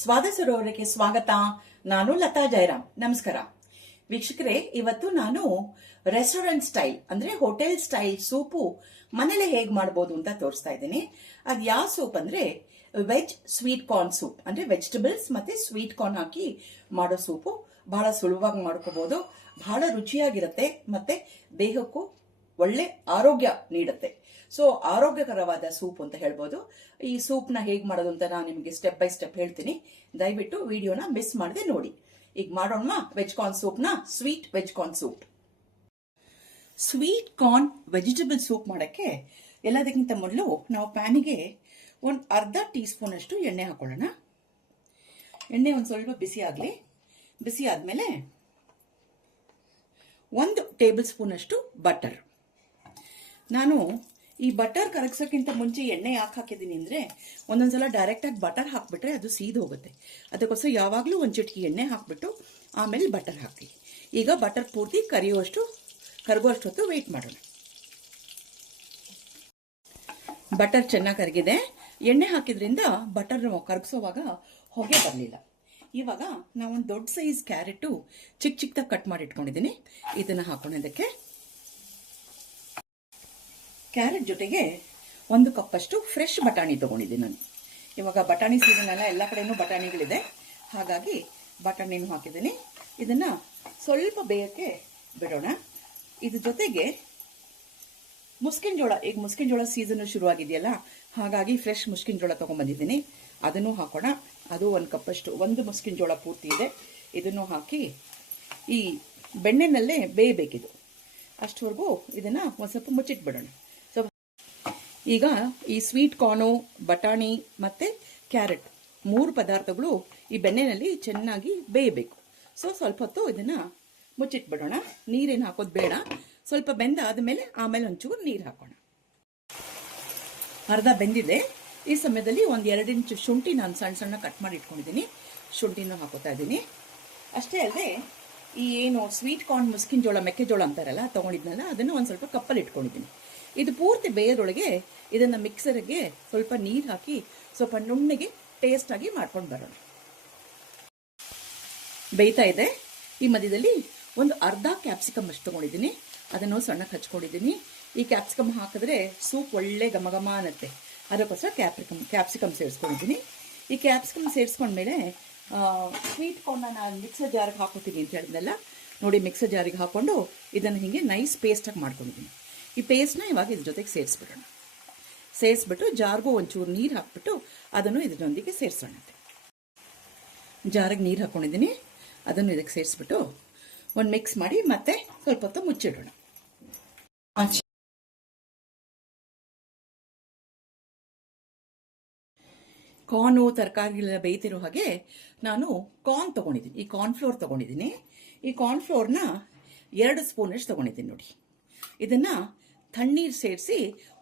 ಸ್ವಾದ ಸರೋವರಕ್ಕೆ ಸ್ವಾಗತ. ನಾನು ಲತಾ ಜಯರಾಮ್. ನಮಸ್ಕಾರ ವೀಕ್ಷಕರೇ. ಇವತ್ತು ನಾನು ರೆಸ್ಟೋರೆಂಟ್ ಸ್ಟೈಲ್ ಅಂದ್ರೆ ಹೋಟೆಲ್ ಸ್ಟೈಲ್ ಸೂಪು ಮನೇಲೆ ಹೇಗೆ ಮಾಡಬಹುದು ಅಂತ ತೋರಿಸ್ತಾ ಇದ್ದೀನಿ. ಅದು ಯಾವ ಸೂಪ್ ಅಂದ್ರೆ ವೆಜ್ ಸ್ವೀಟ್ ಕಾರ್ನ್ ಸೂಪ್. ಅಂದ್ರೆ ವೆಜಿಟೇಬಲ್ಸ್ ಮತ್ತೆ ಸ್ವೀಟ್ ಕಾರ್ನ್ ಹಾಕಿ ಮಾಡೋ ಸೂಪು. ಬಹಳ ಸುಲಭವಾಗಿ ಮಾಡ್ಕೋಬಹುದು, ಬಹಳ ರುಚಿಯಾಗಿರುತ್ತೆ ಮತ್ತೆ ದೇಹಕ್ಕೂ ಒಳ್ಳೆ ಆರೋಗ್ಯ ನೀಡುತ್ತೆ. ಸೊ ಆರೋಗ್ಯಕರವಾದ ಸೂಪ್ ಅಂತ ಹೇಳ್ಬೋದು. ಈ ಸೂಪ್ನ ಹೇಗೆ ಮಾಡೋದು ಅಂತ ನಾನು ನಿಮಗೆ ಸ್ಟೆಪ್ ಬೈ ಸ್ಟೆಪ್ ಹೇಳ್ತೀನಿ. ದಯವಿಟ್ಟು ವಿಡಿಯೋನ ಮಿಸ್ ಮಾಡದೆ ನೋಡಿ. ಈಗ ಮಾಡೋಣ ವೆಜ್ ಕಾರ್ನ್ ಸೂಪ್ನ. Sweet veg corn soup. Sweet corn vegetable soup ಮಾಡೋಕ್ಕೆ ಎಲ್ಲದಕ್ಕಿಂತ ಮೊದಲು ನಾವು ಪ್ಯಾನಿಗೆ ಒಂದು ಅರ್ಧ ಟೀ ಸ್ಪೂನ್ ಅಷ್ಟು ಎಣ್ಣೆ ಹಾಕೊಳ್ಳೋಣ. ಎಣ್ಣೆ ಒಂದು ಸ್ವಲ್ಪ ಬಿಸಿ ಆಗಲಿ. ಬಿಸಿ ಆದಮೇಲೆ 1 ಟೇಬಲ್ ಸ್ಪೂನ್ ಅಷ್ಟು ಬಟರ್. ನಾನು ಈ ಬಟರ್ ಕರಗಿಸೋಕ್ಕಿಂತ ಮುಂಚೆ ಎಣ್ಣೆ ಯಾಕೆ ಹಾಕಿದ್ದೀನಿ ಅಂದರೆ ಒಂದೊಂದ್ಸಲ ಡೈರೆಕ್ಟಾಗಿ ಬಟರ್ ಹಾಕಿಬಿಟ್ರೆ ಅದು ಸೀದು ಹೋಗುತ್ತೆ. ಅದಕ್ಕೋಸ್ಕರ ಯಾವಾಗಲೂ ಒಂದು ಚಿಟಿಕೆ ಎಣ್ಣೆ ಹಾಕಿಬಿಟ್ಟು ಆಮೇಲೆ ಬಟರ್ ಹಾಕಿ. ಈಗ ಬಟರ್ ಪೂರ್ತಿ ಕರಗುವಷ್ಟು ಹೊತ್ತು ವೆಯ್ಟ್ ಮಾಡೋಣ. ಬಟರ್ ಚೆನ್ನಾಗಿ ಕರಗಿದೆ. ಎಣ್ಣೆ ಹಾಕಿದ್ರಿಂದ ಬಟರ್ ಕರಗಿಸೋವಾಗ ಹೊಗೆ ಬರಲಿಲ್ಲ. ಇವಾಗ ನಾವು ಒಂದು ದೊಡ್ಡ ಸೈಜ್ ಕ್ಯಾರೆಟು ಚಿಕ್ಕದಾಗಿ ಕಟ್ ಮಾಡಿ ಇಟ್ಕೊಂಡಿದ್ದೀನಿ. ಇದನ್ನು ಹಾಕೊಳ್ಳೋದಕ್ಕೆ ಕ್ಯಾರೆಟ್ ಜೊತೆಗೆ 1 ಕಪ್ಪಷ್ಟು ಫ್ರೆಶ್ ಬಟಾಣಿ ತೊಗೊಂಡಿದ್ದೀನಿ ನಾನು. ಇವಾಗ ಬಟಾಣಿ ಸೀಸನ್ ಅಲ್ಲ, ಎಲ್ಲ ಕಡೆನೂ ಬಟಾಣಿಗಳಿದೆ, ಹಾಗಾಗಿ ಬಟಾಣಿನೂ ಹಾಕಿದ್ದೀನಿ. ಇದನ್ನು ಸ್ವಲ್ಪ ಬೇಯಕ್ಕೆ ಬಿಡೋಣ. ಇದ್ರ ಜೊತೆಗೆ ಮುಸ್ಕಿನ ಜೋಳ, ಈಗ ಮುಸ್ಕಿನ ಜೋಳ ಸೀಸನ್ ಶುರುವಾಗಿದೆಯಲ್ಲ, ಹಾಗಾಗಿ ಫ್ರೆಶ್ ಮುಸ್ಕಿನ ಜೋಳ ತೊಗೊಂಡ್ಬಂದಿದ್ದೀನಿ. ಅದನ್ನು ಹಾಕೋಣ. ಅದು 1 ಕಪ್ಪಷ್ಟು, 1 ಮುಸ್ಕಿನ ಜೋಳ ಪೂರ್ತಿ ಇದೆ. ಇದನ್ನು ಹಾಕಿ ಈ ಬೆಣ್ಣೆನಲ್ಲೇ ಬೇಯಬೇಕಿದು. ಅಷ್ಟವರೆಗೂ ಇದನ್ನು ಒಂದು ಸ್ವಲ್ಪ ಮುಚ್ಚಿಟ್ಬಿಡೋಣ. ಈಗ ಈ ಸ್ವೀಟ್ ಕಾರ್ನು, ಬಟಾಣಿ ಮತ್ತು ಕ್ಯಾರೆಟ್ 3 ಪದಾರ್ಥಗಳು ಈ ಬೆಣ್ಣೆನಲ್ಲಿ ಚೆನ್ನಾಗಿ ಬೇಯಬೇಕು. ಸ್ವಲ್ಪ ಹೊತ್ತು ಇದನ್ನು ಮುಚ್ಚಿಟ್ಬಿಡೋಣ. ನೀರೇನು ಹಾಕೋದು ಬೇಡ. ಸ್ವಲ್ಪ ಬೆಂದಾದಮೇಲೆ ಆಮೇಲೆ ಒಂಚೂರು ನೀರು ಹಾಕೋಣ. ಅರ್ಧ ಬೆಂದಿದೆ. ಈ ಸಮಯದಲ್ಲಿ 1-2 ಇಂಚು ಶುಂಠಿ ನಾನು ಸಣ್ಣ ಕಟ್ ಮಾಡಿ ಇಟ್ಕೊಂಡಿದ್ದೀನಿ. ಶುಂಠಿನೂ ಹಾಕೋತಾ ಇದ್ದೀನಿ. ಅಷ್ಟೇ ಅಲ್ಲದೆ ಈ ಏನು ಸ್ವೀಟ್ ಕಾರ್ನ್, ಮುಸ್ಕಿನ ಜೋಳ, ಮೆಕ್ಕೆಜೋಳ ಅಂತಾರಲ್ಲ, ತೊಗೊಂಡಿದ್ನಲ್ಲ, ಅದನ್ನು ಒಂದು ಸ್ವಲ್ಪ ಕಪ್ಪಲ್ಲಿ ಇಟ್ಕೊಂಡಿದ್ದೀನಿ. ಇದು ಪೂರ್ತಿ ಬೇಯೋದ್ರೊಳಗೆ ಇದನ್ನು ಮಿಕ್ಸರ್ಗೆ ಸ್ವಲ್ಪ ನೀರು ಹಾಕಿ ಸ್ವಲ್ಪ ನುಣ್ಣಗೆ ಟೇಸ್ಟಾಗಿ ಮಾಡ್ಕೊಂಡು ಬರೋಣ. ಬೇಯ್ತಾ ಇದೆ. ಈ ಮಧ್ಯದಲ್ಲಿ ಒಂದು ಅರ್ಧ ಕ್ಯಾಪ್ಸಿಕಮ್ ಅಷ್ಟು ತೊಗೊಂಡಿದ್ದೀನಿ. ಅದನ್ನು ಸಣ್ಣಕ್ಕೆ ಹಚ್ಕೊಂಡಿದ್ದೀನಿ. ಈ ಕ್ಯಾಪ್ಸಿಕಮ್ ಹಾಕಿದ್ರೆ ಸೂಪ್ ಒಳ್ಳೆ ಘಮ ಅನ್ನತ್ತೆ. ಅದಕ್ಕೋಸ್ಕರ ಕ್ಯಾಪ್ಸಿಕಮ್ ಸೇರಿಸ್ಕೊಂಡಿದ್ದೀನಿ. ಈ ಕ್ಯಾಪ್ಸಿಕಮ್ ಸೇರಿಸ್ಕೊಂಡ್ಮೇಲೆ ಸ್ವೀಟ್ ಕಾರ್ನ್ನ ನಾನು ಮಿಕ್ಸರ್ ಜಾರಿಗೆ ಹಾಕೋತೀನಿ ಅಂತ ಹೇಳಿದ್ನಲ್ಲ, ನೋಡಿ ಮಿಕ್ಸರ್ ಜಾರಿಗೆ ಹಾಕ್ಕೊಂಡು ಇದನ್ನು ಹೀಗೆ ನೈಸ್ ಪೇಸ್ಟಾಗಿ ಮಾಡ್ಕೊಂಡಿದ್ದೀನಿ. ಈ ಪೇಸ್ಟ್ನ ಇವಾಗ ಇದ್ರ ಜೊತೆಗೆ ಸೇರಿಸ್ಬಿಡೋಣ. ಸೇರಿಸ್ಬಿಟ್ಟು ಜಾರ್ಗೂ ಒಂಚೂರು ನೀರು ಹಾಕ್ಬಿಟ್ಟು ಅದನ್ನು ಇದರೊಂದಿಗೆ ಸೇರಿಸೋಣ. ಜಾರಿಗೆ ನೀರು ಹಾಕ್ಕೊಂಡಿದ್ದೀನಿ. ಅದನ್ನು ಇದಕ್ಕೆ ಸೇರಿಸ್ಬಿಟ್ಟು ಒಂದು ಮಿಕ್ಸ್ ಮಾಡಿ ಮತ್ತೆ ಸ್ವಲ್ಪ ಹೊತ್ತು ಮುಚ್ಚಿಡೋಣ. ಕಾರ್ನು, ತರಕಾರಿಗಳೆಲ್ಲ ಬೇಯ್ತಿರೋ ಹಾಗೆ ನಾನು ಕಾರ್ನ್ ತೊಗೊಂಡಿದ್ದೀನಿ. ಈ ಕಾರ್ನ್ಫ್ಲೋರ್ ತೊಗೊಂಡಿದ್ದೀನಿ. ಈ ಕಾರ್ನ್ಫ್ಲೋರ್ನ 2 ಸ್ಪೂನಷ್ಟು ತೊಗೊಂಡಿದ್ದೀನಿ ನೋಡಿ. ಇದನ್ನು ತಣ್ಣೀರು ಸೇರಿಸಿ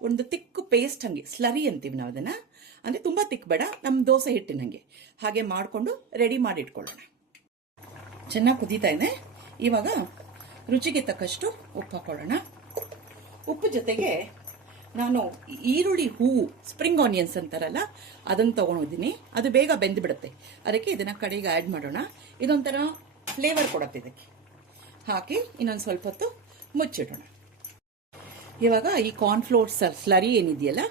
ಒಂದು ತಿಕ್ಕು ಪೇಸ್ಟ್, ಹಾಗೆ ಸ್ಲರಿ ಅಂತೀವಿ ನಾವು ಅದನ್ನು. ಅಂದರೆ ತುಂಬ ತಿಕ್ ಬೇಡ, ನಮ್ಮ ದೋಸೆ ಹಿಟ್ಟಿನಂಗೆ ಹಾಗೆ ಮಾಡಿಕೊಂಡು ರೆಡಿ ಮಾಡಿ ಇಟ್ಕೊಳ್ಳೋಣ. ಚೆನ್ನಾಗಿ ಕುದೀತಾ ಇದೆ. ಇವಾಗ ರುಚಿಗೆ ತಕ್ಕಷ್ಟು ಉಪ್ಪು ಹಾಕೊಳ್ಳೋಣ. ಉಪ್ಪು ಜೊತೆಗೆ ನಾನು ಈರುಳ್ಳಿ ಹೂವು, ಸ್ಪ್ರಿಂಗ್ ಆನಿಯನ್ಸ್ ಅಂತಾರಲ್ಲ, ಅದನ್ನು ತೊಗೊಂಡಿದ್ದೀನಿ. ಅದು ಬೇಗ ಬೆಂದುಬಿಡುತ್ತೆ. ಅದಕ್ಕೆ ಇದನ್ನು ಕಡೆಗೆ ಆ್ಯಡ್ ಮಾಡೋಣ. ಇದೊಂಥರ ಫ್ಲೇವರ್ ಕೊಡುತ್ತೆ. ಇದಕ್ಕೆ ಹಾಕಿ ಇನ್ನೊಂದು ಸ್ವಲ್ಪ ಹೊತ್ತು ಮುಚ್ಚಿಡೋಣ. ಇವಾಗ ಈ ಕಾರ್ನ್ಫ್ಲೋರ್ ಸ್ಲರಿ ಏನಿದೆಯಲ್ಲ,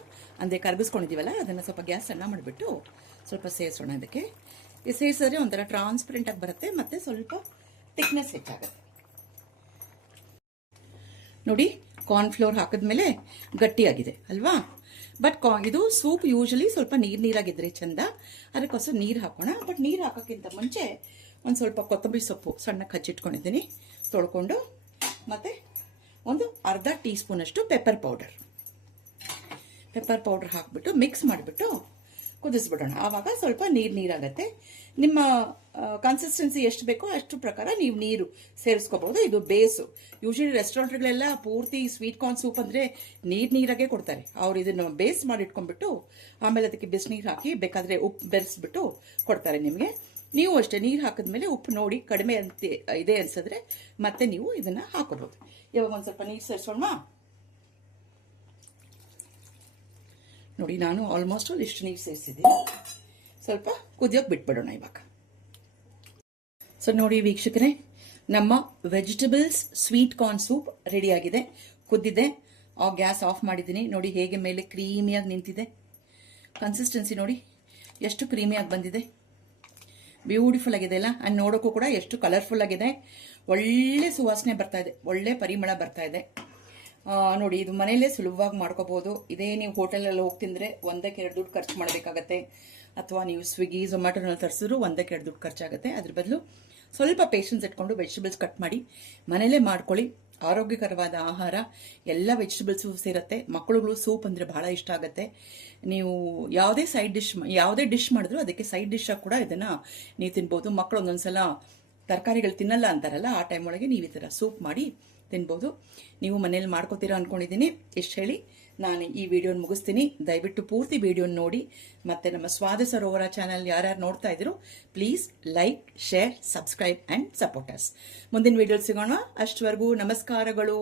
ಅಂದರೆ ಕರಗಿಸ್ಕೊಂಡಿದ್ದೀವಲ್ಲ, ಅದನ್ನು ಸ್ವಲ್ಪ ಗ್ಯಾಸ್ ಸಣ್ಣ ಮಾಡಿಬಿಟ್ಟು ಸ್ವಲ್ಪ ಸೇರಿಸೋಣ. ಅದಕ್ಕೆ ಸೇರಿಸಿದ್ರೆ ಒಂಥರ ಟ್ರಾನ್ಸ್ಪರೆಂಟಾಗಿ ಬರುತ್ತೆ ಮತ್ತು ಸ್ವಲ್ಪ ಥಿಕ್ನೆಸ್ ಹೆಚ್ಚಾಗುತ್ತೆ. ನೋಡಿ, ಕಾರ್ನ್ಫ್ಲೋರ್ ಹಾಕಿದ್ಮೇಲೆ ಗಟ್ಟಿಯಾಗಿದೆ ಅಲ್ವಾ? ಬಟ್ ಇದು ಸೂಪ್ ಯೂಶಲಿ ಸ್ವಲ್ಪ ನೀರಾಗಿದ್ರೆ ಚಂದ. ಅದಕ್ಕೋಸ್ಕರ ನೀರು ಹಾಕೋಣ. ಬಟ್ ನೀರು ಹಾಕೋಕ್ಕಿಂತ ಮುಂಚೆ ಒಂದು ಸ್ವಲ್ಪ ಕೊತ್ತಂಬರಿ ಸೊಪ್ಪು ಸಣ್ಣಕ್ಕೆ ಹಚ್ಚಿಟ್ಕೊಂಡಿದ್ದೀನಿ, ತೊಳ್ಕೊಂಡು, ಮತ್ತು ಒಂದು ಅರ್ಧ ಟೀ ಸ್ಪೂನಷ್ಟು ಪೆಪ್ಪರ್ ಪೌಡರ್ ಹಾಕಿಬಿಟ್ಟು ಮಿಕ್ಸ್ ಮಾಡಿಬಿಟ್ಟು ಕುದಿಸ್ಬಿಡೋಣ. ಆವಾಗ ಸ್ವಲ್ಪ ನೀರಾಗತ್ತೆ. ನಿಮ್ಮ ಕನ್ಸಿಸ್ಟೆನ್ಸಿ ಎಷ್ಟು ಬೇಕೋ ಅಷ್ಟು ಪ್ರಕಾರ ನೀವು ನೀರು ಸೇರಿಸ್ಕೋಬಹುದು. ಇದು ಬೇಸು. ಯೂಶಲಿ ರೆಸ್ಟೋರೆಂಟ್ಗಳೆಲ್ಲ ಪೂರ್ತಿ ಸ್ವೀಟ್ ಕಾರ್ನ್ ಸೂಪ್ ಅಂದರೆ ನೀರಾಗೆ ಕೊಡ್ತಾರೆ. ಅವ್ರು ಇದನ್ನು ಬೇಸ್ ಮಾಡಿ ಇಟ್ಕೊಂಡ್ಬಿಟ್ಟು ಆಮೇಲೆ ಅದಕ್ಕೆ ಬಿಸಿನೀರು ಹಾಕಿ ಬೇಕಾದರೆ ಉಪ್ಪು ಬೆರೆಸ್ಬಿಟ್ಟು ಕೊಡ್ತಾರೆ ನಿಮಗೆ. ನೀವು ಅಷ್ಟೇ ನೀರು ಹಾಕಿದ್ಮೇಲೆ ಉಪ್ಪು ನೋಡಿ ಕಡಿಮೆ ಇದೆ ಅನ್ಸಿದ್ರೆ ಮತ್ತೆ ನೀವು ಇದನ್ನು ಹಾಕೋಬಹುದು. ಇವಾಗ ಒಂದು ಸ್ವಲ್ಪ ನೀರು ಸೇರಿಸೋಣ. ನೋಡಿ, ನಾನು ಆಲ್ಮೋಸ್ಟ್ ಇಷ್ಟು ನೀರು ಸೇರಿಸಿದ್ದೀನಿ. ಸ್ವಲ್ಪ ಕುದಿಯೋಕೆ ಬಿಟ್ಬಿಡೋಣ ಇವಾಗ. ಸೊ ನೋಡಿ ವೀಕ್ಷಕರೇ, ನಮ್ಮ ವೆಜಿಟೇಬಲ್ಸ್ ಸ್ವೀಟ್ ಕಾರ್ನ್ ಸೂಪ್ ರೆಡಿಯಾಗಿದೆ. ಕುದ್ದಿದೆ. ಗ್ಯಾಸ್ ಆಫ್ ಮಾಡಿದ್ದೀನಿ. ನೋಡಿ ಹೇಗೆ ಮೇಲೆ ಕ್ರೀಮಿಯಾಗಿ ನಿಂತಿದೆ. ಕನ್ಸಿಸ್ಟೆನ್ಸಿ ನೋಡಿ ಎಷ್ಟು ಕ್ರೀಮಿಯಾಗಿ ಬಂದಿದೆ. ಬ್ಯೂಟಿಫುಲ್ ಆಗಿದೆ ಅಲ್ಲ. ಆ್ಯಂಡ್ ನೋಡೋಕ್ಕೂ ಕೂಡ ಎಷ್ಟು ಕಲರ್ಫುಲ್ ಆಗಿದೆ. ಒಳ್ಳೆ ಸುವಾಸನೆ ಬರ್ತಾ ಇದೆ, ಒಳ್ಳೆ ಪರಿಮಳ ಬರ್ತಾ ಇದೆ. ನೋಡಿ, ಇದು ಮನೆಯಲ್ಲೇ ಸುಲಭವಾಗಿ ಮಾಡ್ಕೋಬಹುದು. ಇದೇ ನೀವು ಹೋಟೆಲಲ್ಲಿ ಹೋಗಿ ತಿಂದರೆ 1-2 ದುಡ್ಡು ಖರ್ಚು ಮಾಡಬೇಕಾಗತ್ತೆ. ಅಥವಾ ನೀವು ಸ್ವಿಗ್ಗಿ ಝೊಮ್ಯಾಟೊನಲ್ಲಿ ತರಿಸಿದ್ರು 1-2 ದುಡ್ಡು ಖರ್ಚಾಗುತ್ತೆ. ಅದ್ರ ಬದಲು ಸ್ವಲ್ಪ ಪೇಷನ್ಸ್ ಇಟ್ಕೊಂಡು ವೆಜಿಟೇಬಲ್ಸ್ ಕಟ್ ಮಾಡಿ ಮನೇಲೇ ಮಾಡ್ಕೊಳ್ಳಿ. ಆರೋಗ್ಯಕರವಾದ ಆಹಾರ, ಎಲ್ಲ ವೆಜಿಟೇಬಲ್ಸು ಸೇರುತ್ತೆ. ಮಕ್ಕಳುಗಳು ಸೂಪ್ ಅಂದರೆ ಬಹಳ ಇಷ್ಟ ಆಗುತ್ತೆ. ನೀವು ಯಾವುದೇ ಡಿಶ್ ಮಾಡಿದ್ರು ಅದಕ್ಕೆ ಸೈಡ್ ಡಿಶ್ ಆಗಿ ಕೂಡ ಇದನ್ನು ನೀವು ತಿನ್ಬೋದು. ಮಕ್ಕಳು ಒಂದೊಂದ್ಸಲ ತರಕಾರಿಗಳು ತಿನ್ನಲ್ಲ ಅಂತಾರಲ್ಲ, ಆ ಟೈಮ್ ಒಳಗೆ ನೀವು ಈ ಥರ ಸೂಪ್ ಮಾಡಿ ತಿನ್ಬೋದು. ನೀವು ಮನೇಲಿ ಮಾಡ್ಕೋತೀರಾ ಅಂದ್ಕೊಂಡಿದ್ದೀನಿ. ಇಷ್ಟು ಹೇಳಿ ನಾನು ಈ ವಿಡಿಯೋನ ಮುಗಿಸ್ತೀನಿ. ದಯವಿಟ್ಟು ಪೂರ್ತಿ ವಿಡಿಯೋನ ನೋಡಿ. ಮತ್ತು ನಮ್ಮ ಸ್ವಾದ ಸರೋವರ ಚಾನಲ್ ಯಾರ್ಯಾರು ನೋಡ್ತಾ ಇದ್ರು, please like, share, subscribe and support us. ಮುಂದಿನ ವಿಡಿಯೋ ಸಿಗೋಣ. ಅಷ್ಟವರೆಗೂ ನಮಸ್ಕಾರಗಳು.